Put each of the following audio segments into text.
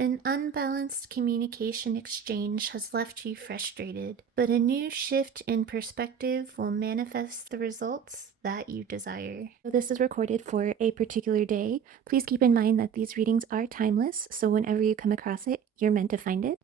An unbalanced communication exchange has left you frustrated, but a new shift in perspective will manifest the results that you desire. This is recorded for a particular day. Please keep in mind that these readings are timeless, so whenever you come across it, you're meant to find it,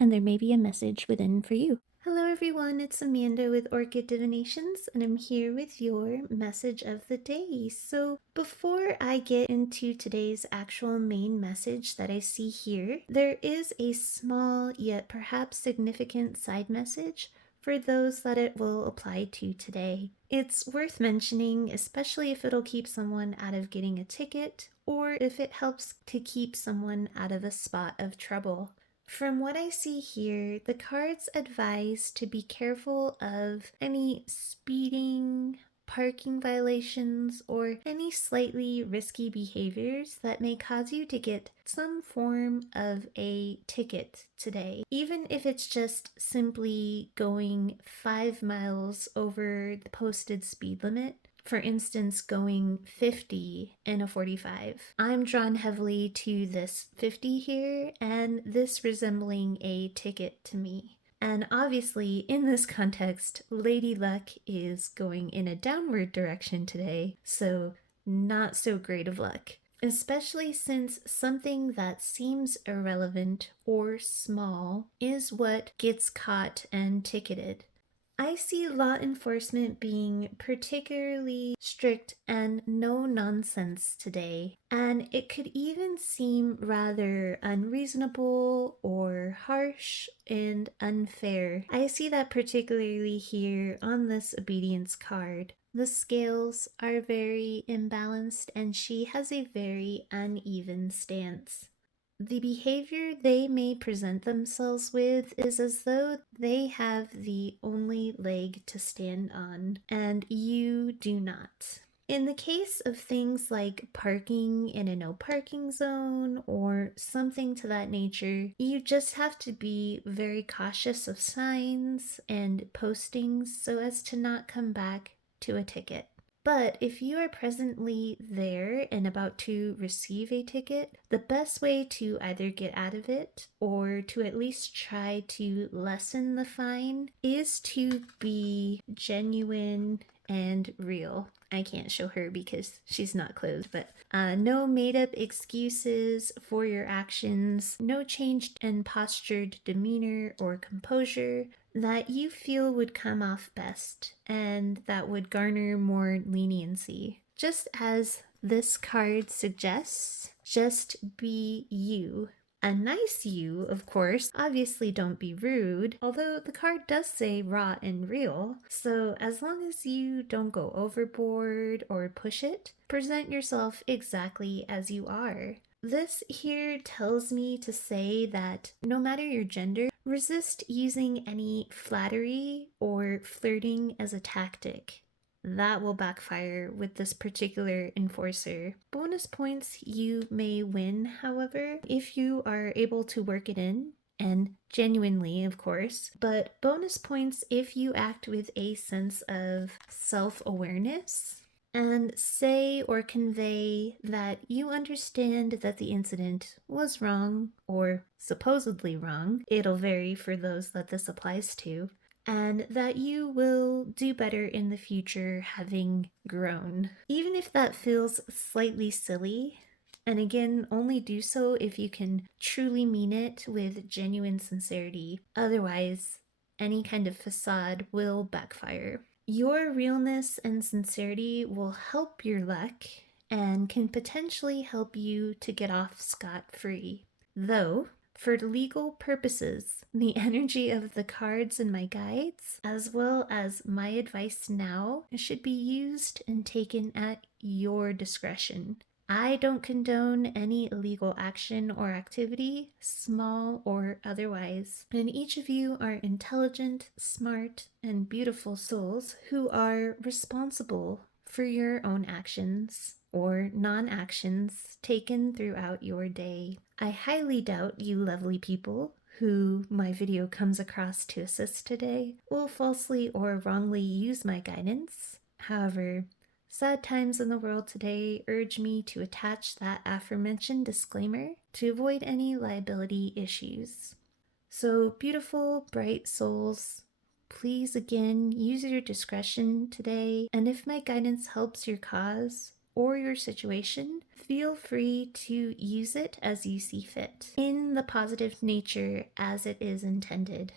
and there may be a message within for you. Hello everyone, it's Amanda with Orchid Divinations, and I'm here with your message of the day. So before I get into today's actual main message that I see here, there is a small yet perhaps significant side message for those that it will apply to today. It's worth mentioning, especially if it'll keep someone out of getting a ticket, or if it helps to keep someone out of a spot of trouble. From what I see here, the cards advise to be careful of any speeding, parking violations, or any slightly risky behaviors that may cause you to get some form of a ticket today. Even if it's just simply going 5 miles over the posted speed limit. For instance, going 50 in a 45. I'm drawn heavily to this 50 here, and this resembling a ticket to me. And obviously, in this context, Lady Luck is going in a downward direction today, so not so great of luck. Especially since something that seems irrelevant or small is what gets caught and ticketed. I see law enforcement being particularly strict and no nonsense today, and it could even seem rather unreasonable or harsh and unfair. I see that particularly here on this obedience card. The scales are very imbalanced and she has a very uneven stance. The behavior they may present themselves with is as though they have the only leg to stand on, and you do not. In the case of things like parking in a no parking zone or something to that nature, you just have to be very cautious of signs and postings so as to not come back to a ticket. But if you are presently there and about to receive a ticket, the best way to either get out of it or to at least try to lessen the fine is to be genuine and real. I can't show her because she's not clothed, but no made-up excuses for your actions, no change in postured demeanor or composure that you feel would come off best and that would garner more leniency. Just as this card suggests, just be you. A nice you, of course. Obviously don't be rude, although the card does say raw and real. So as long as you don't go overboard or push it, present yourself exactly as you are. This here tells me to say that no matter your gender, resist using any flattery or flirting as a tactic. That will backfire with this particular enforcer. Bonus points you may win, however, if you are able to work it in, and genuinely, of course, but bonus points if you act with a sense of self-awareness and say or convey that you understand that the incident was wrong or supposedly wrong. It'll vary for those that this applies to. And that you will do better in the future having grown. Even if that feels slightly silly, and again, only do so if you can truly mean it with genuine sincerity. Otherwise, any kind of facade will backfire. Your realness and sincerity will help your luck and can potentially help you to get off scot-free. Though, for legal purposes, the energy of the cards in my guides, as well as my advice now, should be used and taken at your discretion. I don't condone any illegal action or activity, small or otherwise. And each of you are intelligent, smart, and beautiful souls who are responsible for your own actions or non-actions taken throughout your day. I highly doubt you lovely people who my video comes across to assist today will falsely or wrongly use my guidance. However, Sad times in the world today urge me to attach that aforementioned disclaimer to avoid any liability issues. So, beautiful, bright souls, please again use your discretion today, and if my guidance helps your cause or your situation, feel free to use it as you see fit, in the positive nature as it is intended.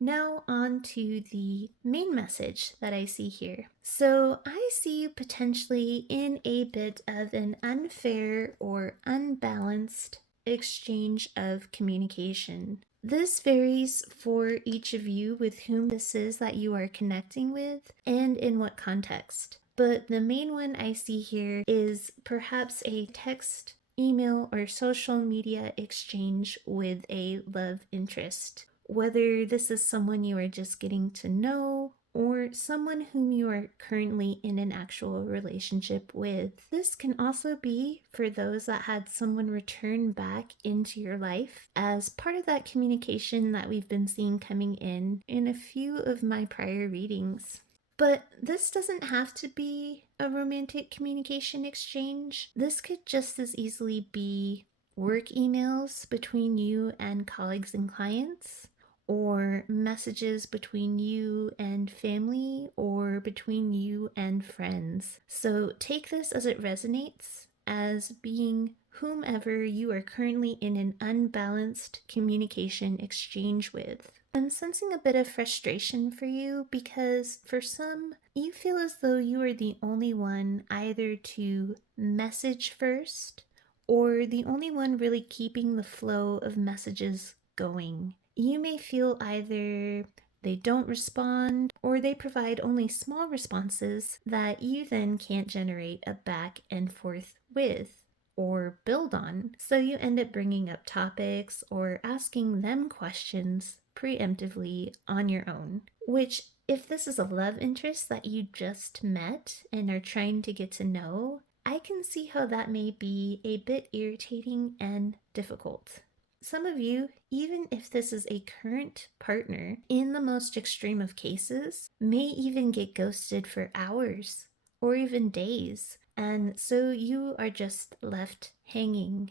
Now, on to the main message that I see here. So, I see you potentially in a bit of an unfair or unbalanced exchange of communication. This varies for each of you with whom this is that you are connecting with and in what context. But the main one I see here is perhaps a text, email, or social media exchange with a love interest. Whether this is someone you are just getting to know or someone whom you are currently in an actual relationship with. This can also be for those that had someone return back into your life as part of that communication that we've been seeing coming in a few of my prior readings. But this doesn't have to be a romantic communication exchange. This could just as easily be work emails between you and colleagues and clients, or messages between you and family, or between you and friends. So take this as it resonates, as being whomever you are currently in an unbalanced communication exchange with. I'm sensing a bit of frustration for you because for some, you feel as though you are the only one either to message first or the only one really keeping the flow of messages going. You may feel either they don't respond or they provide only small responses that you then can't generate a back and forth with or build on. So you end up bringing up topics or asking them questions preemptively on your own, which if this is a love interest that you just met and are trying to get to know, I can see how that may be a bit irritating and difficult. Some of you, even if this is a current partner, in the most extreme of cases, may even get ghosted for hours or even days, and so you are just left hanging.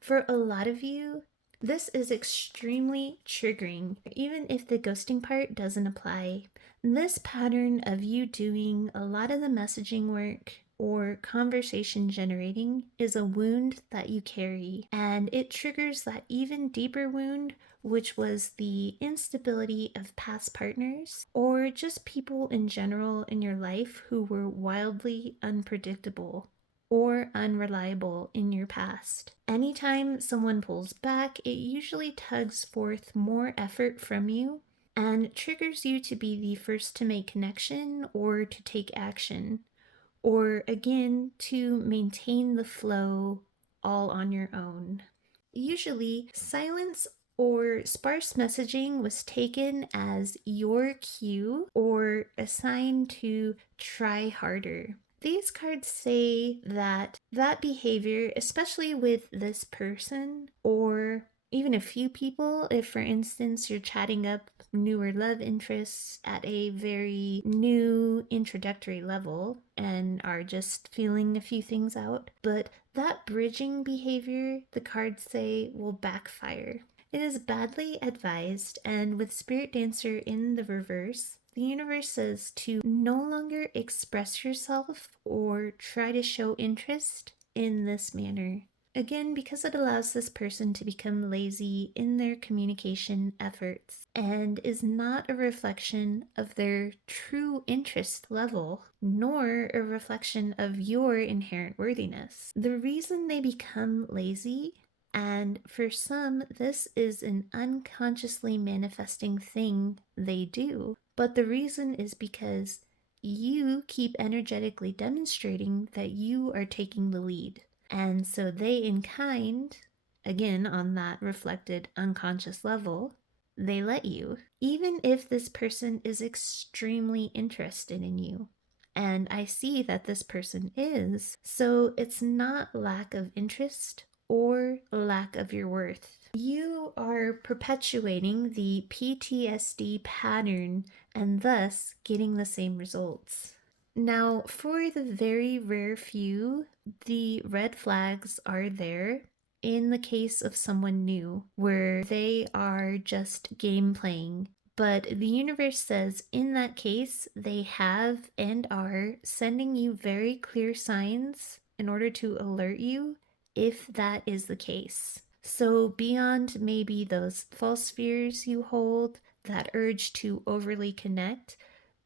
For a lot of you, this is extremely triggering, even if the ghosting part doesn't apply. This pattern of you doing a lot of the messaging work or conversation generating is a wound that you carry, and it triggers that even deeper wound, which was the instability of past partners or just people in general in your life who were wildly unpredictable or unreliable in your past. Anytime someone pulls back, it usually tugs forth more effort from you and triggers you to be the first to make connection or to take action, or again, to maintain the flow all on your own. Usually, silence or sparse messaging was taken as your cue or a sign to try harder. These cards say that behavior, especially with this person or even a few people, if for instance you're chatting up newer love interests at a very new introductory level and are just feeling a few things out, but that bridging behavior, the cards say, will backfire. It is badly advised, and with Spirit Dancer in the reverse, the universe says to no longer express yourself or try to show interest in this manner. Again, because it allows this person to become lazy in their communication efforts and is not a reflection of their true interest level, nor a reflection of your inherent worthiness. The reason they become lazy, and for some, this is an unconsciously manifesting thing they do, but the reason is because you keep energetically demonstrating that you are taking the lead. And so they, in kind, again on that reflected unconscious level, they let you, even if this person is extremely interested in you. And I see that this person is, so it's not lack of interest or lack of your worth. You are perpetuating the PTSD pattern and thus getting the same results. Now, for the very rare few, the red flags are there in the case of someone new, where they are just game playing. But the universe says in that case, they have and are sending you very clear signs in order to alert you if that is the case. So, beyond maybe those false fears you hold, that urge to overly connect,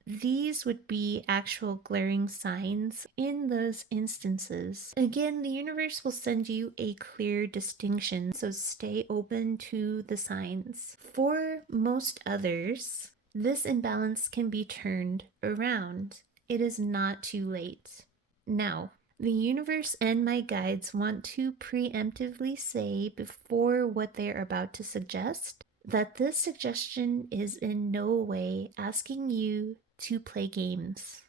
these would be actual glaring signs in those instances. Again, the universe will send you a clear distinction, so stay open to the signs. For most others, this imbalance can be turned around. It is not too late. Now, the universe and my guides want to preemptively say before what they are about to suggest that this suggestion is in no way asking you to play games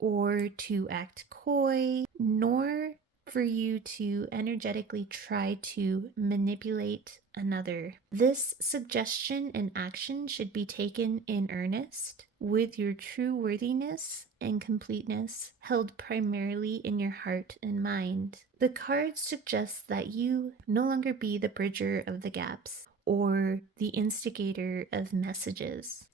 or to act coy, nor for you to energetically try to manipulate another. This suggestion and action should be taken in earnest, with your true worthiness and completeness held primarily in your heart and mind. The cards suggest that you no longer be the bridger of the gaps or the instigator of messages.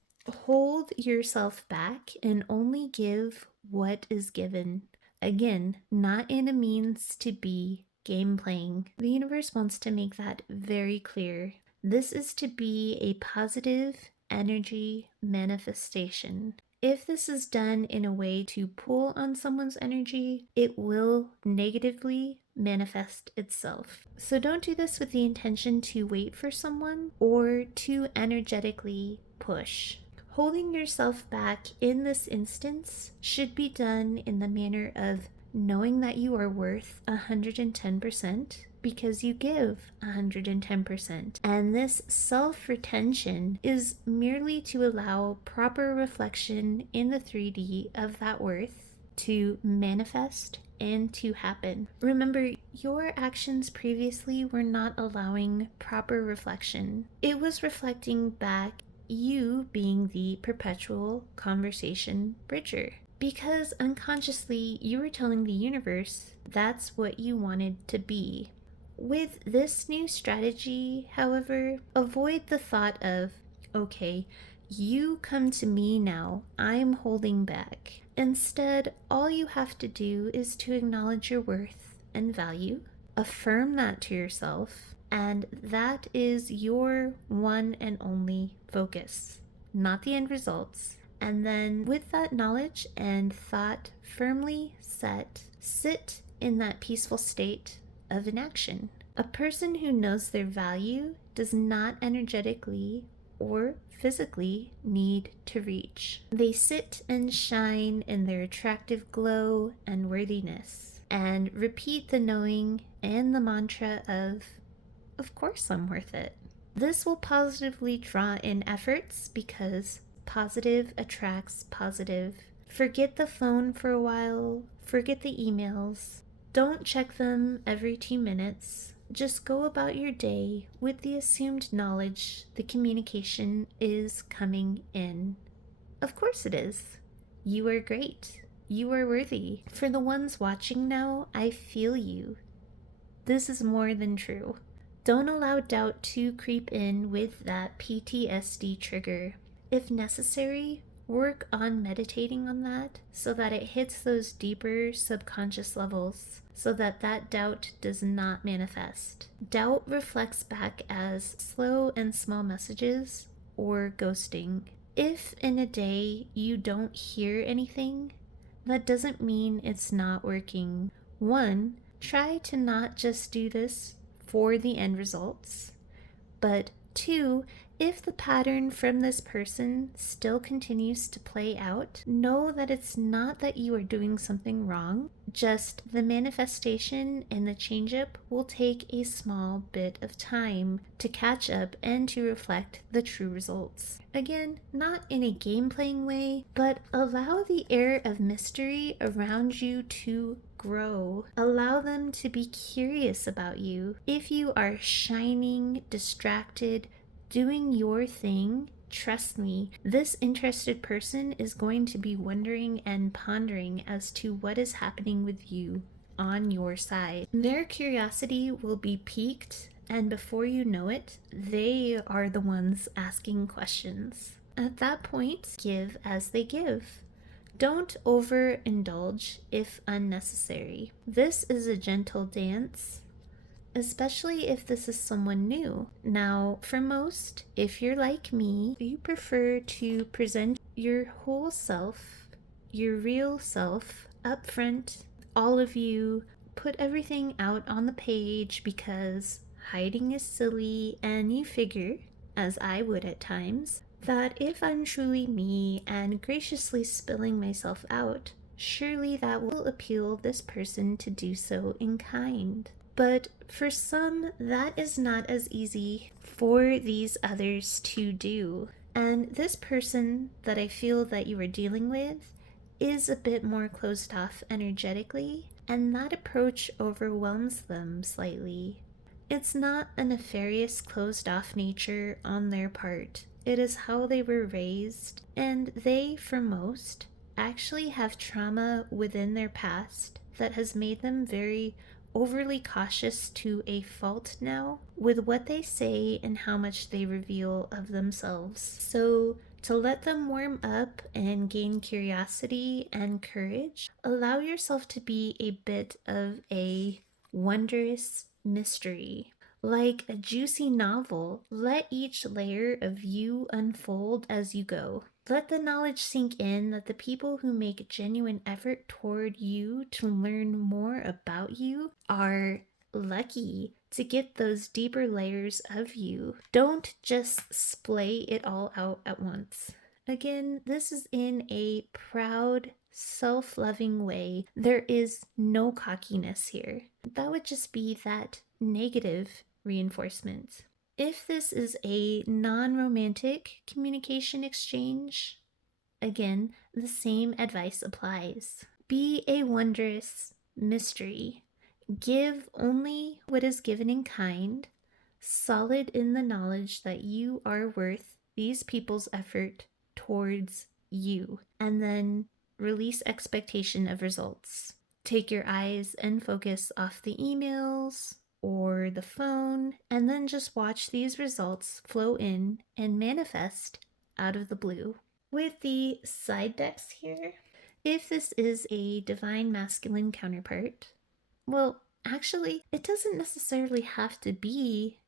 Hold yourself back and only give what is given. Again, not in a means to be game playing. The universe wants to make that very clear. This is to be a positive energy manifestation. If this is done in a way to pull on someone's energy, it will negatively manifest itself. So don't do this with the intention to wait for someone or to energetically push. Holding yourself back in this instance should be done in the manner of knowing that you are worth 110% because you give 110%. And this self-retention is merely to allow proper reflection in the 3D of that worth to manifest and to happen. Remember, your actions previously were not allowing proper reflection. It was reflecting back you being the perpetual conversation bridger. Because unconsciously you were telling the universe that's what you wanted to be. With this new strategy, however, avoid the thought of, okay, you come to me now, I'm holding back. Instead, all you have to do is to acknowledge your worth and value, affirm that to yourself, and that is your one and only focus, not the end results. And then, with that knowledge and thought firmly set, sit in that peaceful state of inaction. A person who knows their value does not energetically or physically need to reach. They sit and shine in their attractive glow and worthiness and repeat the knowing and the mantra of course I'm worth it. This will positively draw in efforts because positive attracts positive. Forget the phone for a while, forget the emails. Don't check them every 2 minutes. Just go about your day with the assumed knowledge the communication is coming in. Of course it is. You are great. You are worthy. For the ones watching now, I feel you. This is more than true. Don't allow doubt to creep in with that PTSD trigger. If necessary, work on meditating on that so that it hits those deeper subconscious levels so that that doubt does not manifest. Doubt reflects back as slow and small messages or ghosting. If in a day you don't hear anything, that doesn't mean it's not working. 1, try to not just do this for the end results, but 2, if the pattern from this person still continues to play out, know that it's not that you are doing something wrong, just the manifestation and the change-up will take a small bit of time to catch up and to reflect the true results. Again, not in a game-playing way, but allow the air of mystery around you to grow. Allow them to be curious about you. If you are shining, distracted, doing your thing, trust me, this interested person is going to be wondering and pondering as to what is happening with you on your side. Their curiosity will be piqued, and before you know it, they are the ones asking questions. At that point, give as they give. Don't overindulge if unnecessary. This is a gentle dance, especially if this is someone new. Now, for most, if you're like me, you prefer to present your whole self, your real self, up front. All of you put everything out on the page because hiding is silly, and you figure, as I would at times, that if I'm truly me and graciously spilling myself out, surely that will appeal this person to do so in kind. But for some, that is not as easy for these others to do. And this person that I feel that you are dealing with is a bit more closed off energetically, and that approach overwhelms them slightly. It's not a nefarious closed off nature on their part. It is how they were raised, and they, for most, actually have trauma within their past that has made them very overly cautious to a fault now with what they say and how much they reveal of themselves. So, to let them warm up and gain curiosity and courage, allow yourself to be a bit of a wondrous mystery. Like a juicy novel, let each layer of you unfold as you go. Let the knowledge sink in that the people who make genuine effort toward you to learn more about you are lucky to get those deeper layers of you. Don't just splay it all out at once. Again, this is in a proud, self-loving way. There is no cockiness here. That would just be that negative reinforcement. If this is a non-romantic communication exchange, again, the same advice applies. Be a wondrous mystery. Give only what is given in kind, solid in the knowledge that you are worth these people's effort towards you, and then release expectation of results. Take your eyes and focus off the emails or the phone, and then just watch these results flow in and manifest out of the blue. With the side decks here, if this is a divine masculine counterpart, well, actually, it doesn't necessarily have to be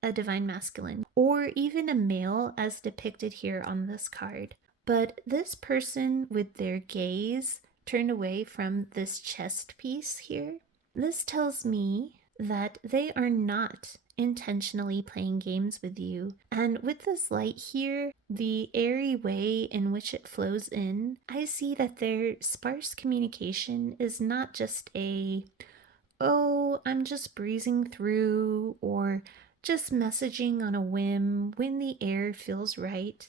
a divine masculine or even a male as depicted here on this card. But this person with their gaze turned away from this chest piece here, this tells me that they are not intentionally playing games with you. And with this light here, the airy way in which it flows in, I see that their sparse communication is not just a, oh, I'm just breezing through, or just messaging on a whim when the air feels right.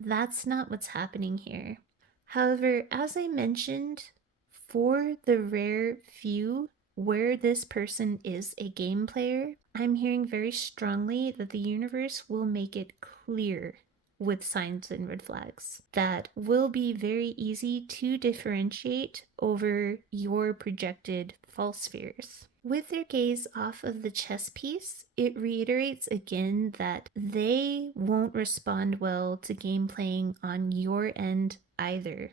That's not what's happening here. However, as I mentioned, for the rare few where this person is a game player, I'm hearing very strongly that the universe will make it clear with signs and red flags that will be very easy to differentiate over your projected false fears. With their gaze off of the chess piece, it reiterates again that they won't respond well to game playing on your end either.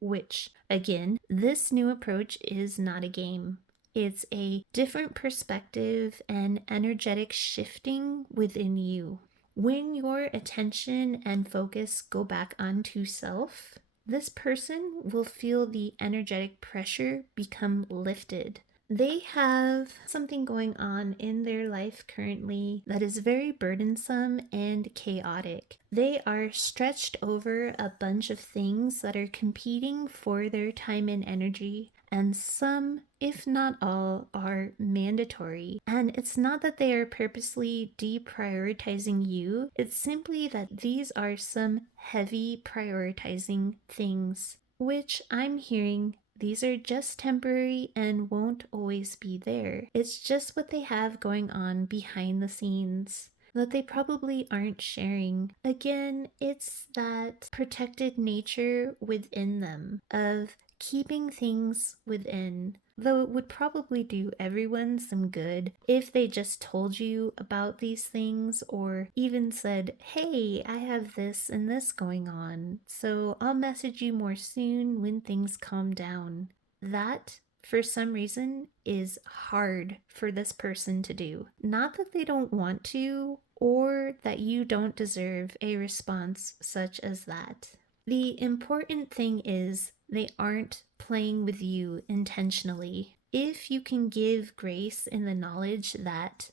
Which, again, this new approach is not a game. It's a different perspective and energetic shifting within you. When your attention and focus go back onto self, this person will feel the energetic pressure become lifted. They have something going on in their life currently that is very burdensome and chaotic. They are stretched over a bunch of things that are competing for their time and energy, and some, if not all, are mandatory. And it's not that they are purposely deprioritizing you, it's simply that these are some heavy prioritizing things, which I'm hearing these are just temporary and won't always be there. It's just what they have going on behind the scenes. that they probably aren't sharing. Again, it's that protected nature within them of keeping things within. Though it would probably do everyone some good if they just told you about these things or even said, hey, I have this and this going on, so I'll message you more soon when things calm down. That, for some reason, is hard for this person to do. Not that they don't want to or that you don't deserve a response such as that. The important thing is they aren't playing with you intentionally. If you can give grace in the knowledge that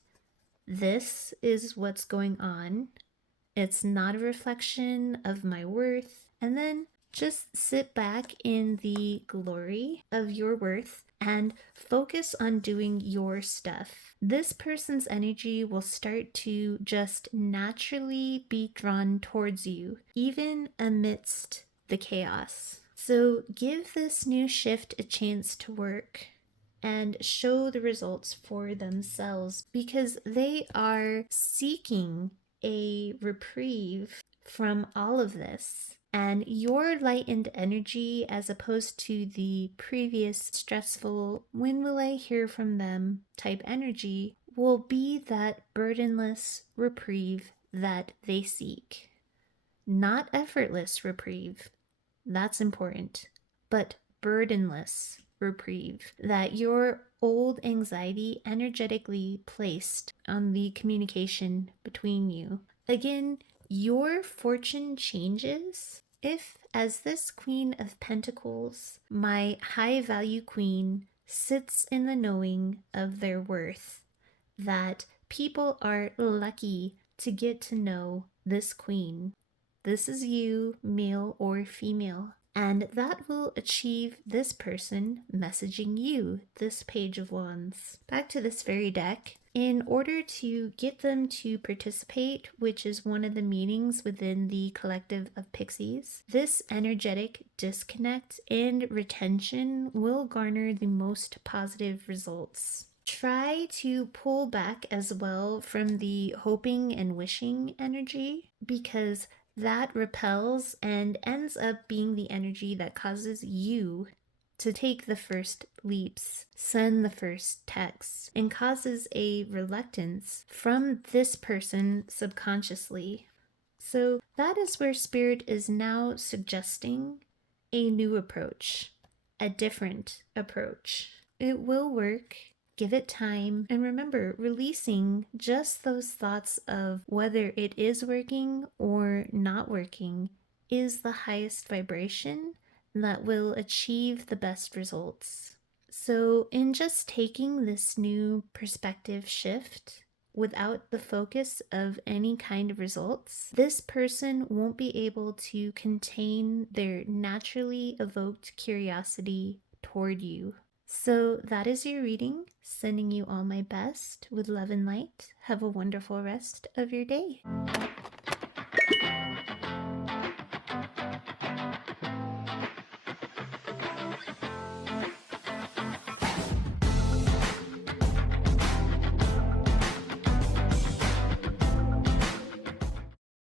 this is what's going on, it's not a reflection of my worth, and then just sit back in the glory of your worth and focus on doing your stuff. This person's energy will start to just naturally be drawn towards you, even amidst the chaos. So give this new shift a chance to work and show the results for themselves because they are seeking a reprieve from all of this. And your lightened energy, as opposed to the previous stressful, when will I hear from them type energy, will be that burdenless reprieve that they seek. Not effortless reprieve, that's important, but burdenless reprieve that your old anxiety energetically placed on the communication between you. Again, your fortune changes if, as this Queen of Pentacles, my high value queen, sits in the knowing of their worth, that people are lucky to get to know this queen. This is you, male or female. And that will achieve this person messaging you, this Page of Wands. Back to this very deck. In order to get them to participate, which is one of the meanings within the collective of pixies, this energetic disconnect and retention will garner the most positive results. Try to pull back as well from the hoping and wishing energy because that repels and ends up being the energy that causes you to take the first leaps, send the first texts, and causes a reluctance from this person subconsciously. So that is where Spirit is now suggesting a new approach, a different approach. It will work. Give it time. And remember, releasing just those thoughts of whether it is working or not working is the highest vibration that will achieve the best results. So, in just taking this new perspective shift, without the focus of any kind of results, this person won't be able to contain their naturally evoked curiosity toward you. So that is your reading. Sending you all my best with love and light. Have a wonderful rest of your day.